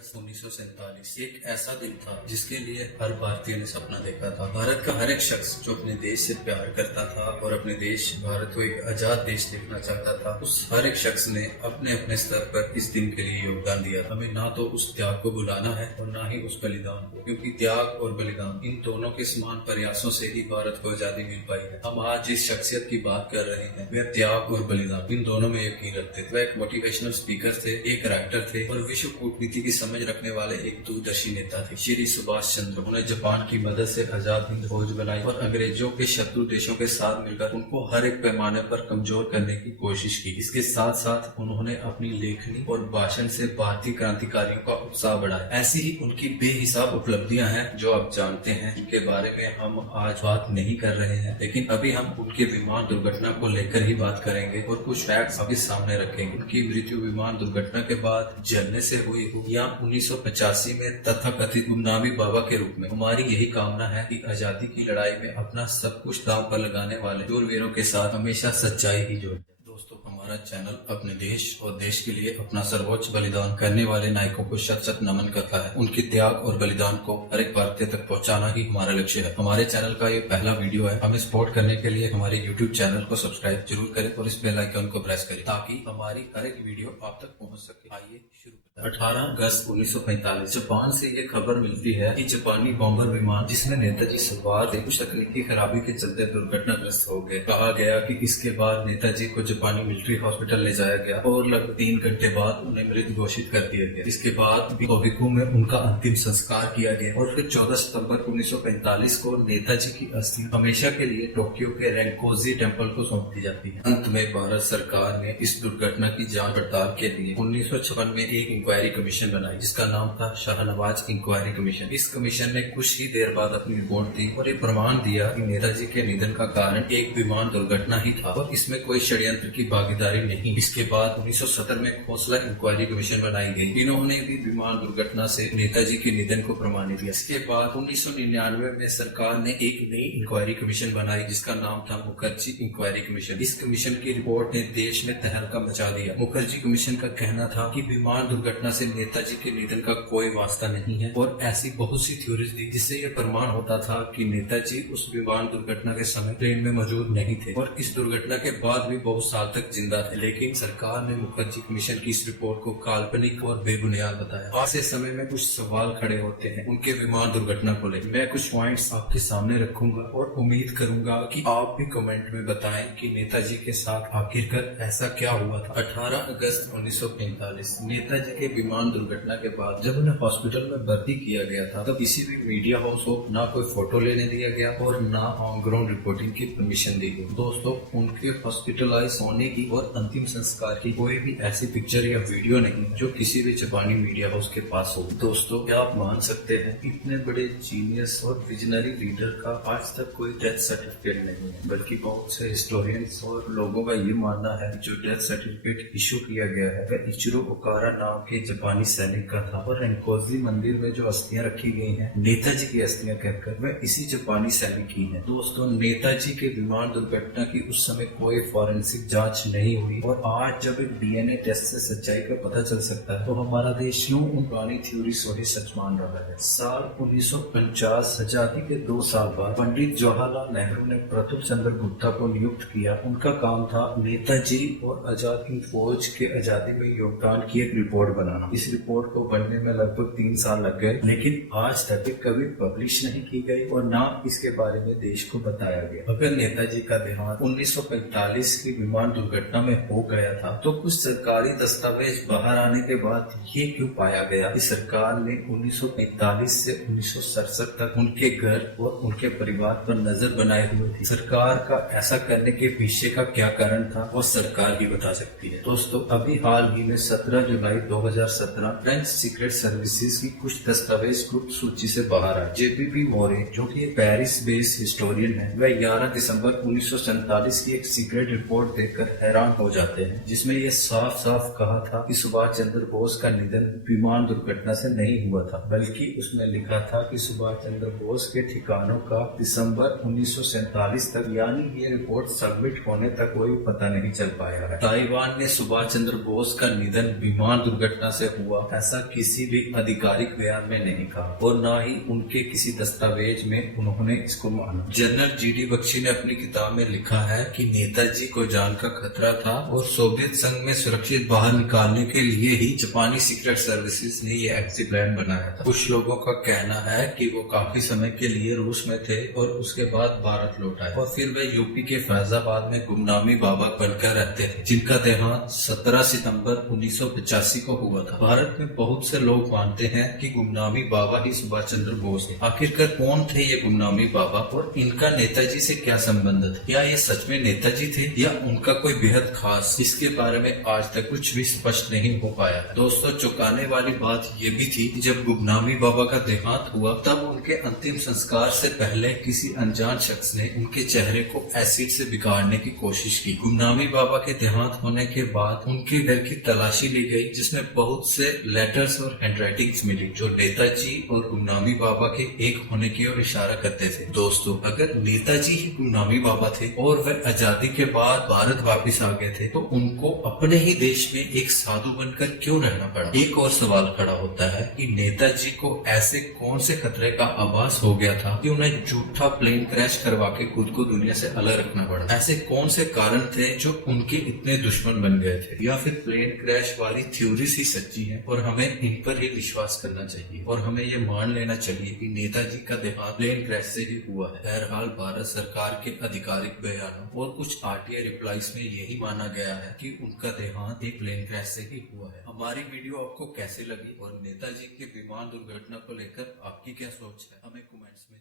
अगस्त 1947 एक ऐसा दिन था जिसके लिए हर भारतीय ने सपना देखा था। भारत का हर एक शख्स जो अपने देश से प्यार करता था और अपने देश भारत को एक आजाद देश देखना चाहता था, उस हर एक शख्स ने अपने अपने स्तर पर इस दिन के लिए योगदान दिया। हमें ना तो उस त्याग को भुलाना है और ना ही उस बलिदान को, क्योंकि त्याग और बलिदान इन दोनों के समान प्रयासों से ही भारत को आजादी मिल पाई है। हम आज जिस शख्सियत की बात कर रहे हैं वह त्याग और बलिदान इन दोनों में यकीन रखते थे। वह एक मोटिवेशनल स्पीकर थे, एक राइटर थे और विश्व कूटनीति की समझ रखने वाले एक दूरदर्शी नेता थे, श्री सुभाष चंद्र। उन्हें जापान की मदद से आजाद हिंद फौज बनाई और अंग्रेजों के शत्रु देशों के साथ मिलकर उनको हर एक पैमाने पर कमजोर करने की कोशिश की। इसके साथ साथ उन्होंने अपनी लेखनी और भाषण से भारतीय क्रांतिकारियों का उत्साह बढ़ाया। ऐसी ही उनकी बेहिसाब उपलब्धियां हैं जो आप जानते हैं, इनके बारे में हम आज बात नहीं कर रहे हैं, लेकिन अभी हम उनके विमान दुर्घटना को लेकर ही बात करेंगे और कुछ फैक्ट्स आपके सामने रखेंगे। उनकी मृत्यु विमान दुर्घटना के बाद जलने से हुई हो या 1985 में तथाकथित गुमनामी बाबा के रूप में, हमारी यही कामना है कि आजादी की लड़ाई में अपना सब कुछ दांव पर लगाने वाले शूरवीरों के साथ हमेशा सच्चाई ही जोड़े। दोस्तों, हमारा चैनल अपने देश और देश के लिए अपना सर्वोच्च बलिदान करने वाले नायकों को शत शत नमन करता है। उनके त्याग और बलिदान को हर एक भारतीय तक पहुंचाना ही हमारा लक्ष्य है। हमारे चैनल का ये पहला वीडियो है। हमें सपोर्ट करने के लिए हमारे YouTube चैनल को सब्सक्राइब जरूर करें और इस बेल आइकन को प्रेस करें ताकि हमारी हर एक वीडियो आप तक पहुंच सके। आइए शुरू। 18 अगस्त 1945 जापान से ये खबर मिलती है कि जापानी बॉम्बर विमान जिसमें नेताजी सवार थे कुछ तकनीकी खराबी के चलते दुर्घटनाग्रस्त हो गए। कहा गया कि इसके बाद नेताजी को जापानी मिलिट्री हॉस्पिटल ले जाया गया और लगभग 3 घंटे बाद उन्हें मृत घोषित कर दिया गया। इसके बाद टोक्यो में उनका अंतिम संस्कार किया गया और फिर 14 सितंबर 1945 को नेताजी की अस्थि हमेशा के लिए टोक्यो के रेंकोजी टेम्पल को सौंप दी जाती है। अंत में भारत सरकार ने इस दुर्घटना की जांच पड़ताल के लिए 1956 में एक इंक्वायरी कमीशन बनाई जिसका नाम था शाहनवाज इंक्वायरी कमीशन। इस कमीशन ने कुछ ही देर बाद अपनी रिपोर्ट दी और ये प्रमाण दिया कि नेताजी के निधन का कारण एक विमान दुर्घटना ही था और इसमें कोई षड्यंत्र की भागीदारी नहीं। इसके बाद 1970 में खोसला इंक्वायरी कमीशन बनाई गई। इन्होंने भी विमान दुर्घटना से नेताजी के निधन को प्रमाणित किया। इसके बाद 1999 में सरकार ने एक नई इंक्वायरी कमीशन बनाई जिसका नाम था मुखर्जी इंक्वायरी कमीशन। इस कमीशन की रिपोर्ट ने देश में तहलका मचा दिया। मुखर्जी कमीशन का कहना था कि विमान दुर्घटना से नेताजी के निधन का कोई वास्ता नहीं है और ऐसी बहुत सी थ्योरीज दी जिससे यह प्रमाण होता था कि नेताजी उस विमान दुर्घटना के समय प्लेन में मौजूद नहीं थे और इस दुर्घटना के बाद भी बहुत साल तक जिंदा थे। लेकिन सरकार ने मुखर्जी कमीशन की इस रिपोर्ट को काल्पनिक और बेबुनियाद बताया। आज से समय में कुछ सवाल खड़े होते हैं उनके विमान दुर्घटना को लेकर। मैं कुछ पॉइंट्स आपके सामने रखूंगा और उम्मीद करूंगा कि आप भी कमेंट में बताएं कि नेताजी के साथ आखिरकार ऐसा क्या हुआ था। 18 अगस्त 1945 नेताजी के विमान दुर्घटना के बाद जब उन्हें हॉस्पिटल में भर्ती किया गया था तब किसी भी मीडिया हाउस को ना कोई फोटो लेने दिया गया और ना ऑन ग्राउंड रिपोर्टिंग की परमिशन दी गई। दोस्तों, उनके हॉस्पिटलाइज होने की और अंतिम संस्कार की कोई भी ऐसी पिक्चर या वीडियो नहीं जो किसी भी जापानी मीडिया हाउस के पास हो। दोस्तों, क्या आप मान सकते हैं इतने बड़े जीनियस और विजनरी लीडर का आज तक कोई डेथ सर्टिफिकेट नहीं है, बल्कि बहुत से हिस्टोरियंस और लोगों का ये मानना है जो डेथ सर्टिफिकेट इशू किया गया है वह इचिरो ओकारा नाम के जापानी सैनिक का था और रेंकोजी मंदिर में जो अस्थियां रखी गई हैं नेताजी की अस्थियां कहकर वह इसी जापानी सैनिक की हैं। दोस्तों, नेताजी के विमान दुर्घटना की उस समय कोई फॉरेंसिक जांच नहीं हुई और आज जब एक डीएनए टेस्ट से सच्चाई का पता चल सकता है तो हमारा देश क्यों उन पुरानी थ्योरी को ही सच मान रहा है। साल 1949 आजादी के 2 साल बाद पंडित जवाहरलाल नेहरू ने प्रतुल चंद्र गुप्ता को नियुक्त किया। उनका काम था नेताजी और आजाद हिंद फौज के आजादी में योगदान की एक रिपोर्ट बनाना। इस रिपोर्ट को बनने में लगभग 3 साल लग गए, लेकिन आज तक कभी पब्लिश नहीं की गई और ना इसके बारे में देश को बताया गया। अगर नेताजी का देहांत 1945 की विमान दुर्घटना में हो गया था तो कुछ सरकारी दस्तावेज बाहर आने के बाद ये क्यों पाया गया कि सरकार ने 1945 से 1967 तक उनके घर और उनके परिवार पर नजर बनाए हुए थी। सरकार का ऐसा करने के पीछे का क्या कारण था वो सरकार ही बता सकती है। दोस्तों, अभी हाल ही में 17 जुलाई 2017 फ्रेंच सीक्रेट सर्विसेज की कुछ दस्तावेज गुप्त सूची से बाहर आए। जेबीबी मोरे जो कि एक पेरिस बेस्ड हिस्टोरियन है, वह 11 दिसंबर 1947 की एक सीक्रेट रिपोर्ट देखकर हैरान प्राण हो जाते हैं, जिसमें ये साफ साफ कहा था कि सुभाष चंद्र बोस का निधन विमान दुर्घटना से नहीं हुआ था, बल्कि उसमें लिखा था कि सुभाष चंद्र बोस के ठिकानों का दिसंबर 1947 तक, यानी ये रिपोर्ट सबमिट होने तक कोई पता नहीं चल पाया है। ताइवान ने सुभाष चंद्र बोस का निधन विमान दुर्घटना से हुआ ऐसा किसी भी आधिकारिक बयान में नहीं कहा और न ही उनके किसी दस्तावेज में उन्होंने इसको माना। जनरल जीडी बख्शी ने अपनी किताब में लिखा है कि नेताजी को जान का खतरा था और सोवियत संघ में सुरक्षित बाहर निकालने के लिए ही जापानी सीक्रेट सर्विसेज ने ये एक्शन प्लान बनाया था। कुछ लोगों का कहना है कि वो काफी समय के लिए रूस में थे और उसके बाद भारत लौट आए और फिर वे यूपी के फैजाबाद में गुमनामी बाबा बनकर रहते थे, जिनका देहांत 17 सितंबर 1985 को हुआ था। भारत में बहुत से लोग मानते हैं कि गुमनामी बाबा ही सुभाष चंद्र बोस है। आखिरकार कौन थे ये गुमनामी बाबा और इनका नेताजी से क्या संबंध था? क्या ये सच में नेताजी थे या उनका कोई बेहद खास? इसके बारे में आज तक कुछ भी स्पष्ट नहीं हो पाया। दोस्तों, चौंकाने वाली बात ये भी थी कि जब गुमनामी बाबा का देहांत हुआ तब उनके अंतिम संस्कार से पहले किसी अनजान शख्स ने उनके चेहरे को एसिड से बिगाड़ने की कोशिश की। गुमनामी बाबा के देहांत होने के बाद उनके घर की तलाशी ली गई, जिसमें बहुत से लेटर्स और हैंडराइटिंग्स मिली जो नेताजी और गुमनामी बाबा के एक होने की ओर इशारा करते थे। दोस्तों, अगर नेताजी ही गुमनामी बाबा थे और वह आजादी के बाद भारत वापस आ गए थे तो उनको अपने ही देश में एक साधु बनकर क्यों रहना पड़ा? एक और सवाल खड़ा होता है कि नेताजी को ऐसे कौन से खतरे का आभास हो गया था कि उन्हें झूठा प्लेन क्रैश करवा के खुद को दुनिया से अलग रखना पड़ा? ऐसे कौन से कारण थे जो उनके इतने दुश्मन बन गए थे? या फिर प्लेन क्रैश वाली थ्योरीज ही सच्ची है और हमें इन पर ही विश्वास करना चाहिए और हमें ये मान लेना चाहिए कि नेताजी का देहांत प्लेन क्रैश से ही हुआ है? बहरहाल, भारत सरकार के आधिकारिक बयानों और कुछ आरटीआई रिप्लाईज में यही माना गया है कि उनका देहांत एक प्लेन क्रैश से ही हुआ है। हमारी वीडियो आपको कैसे लगी और नेताजी के विमान दुर्घटना को लेकर आपकी क्या सोच है? हमें कमेंट्स में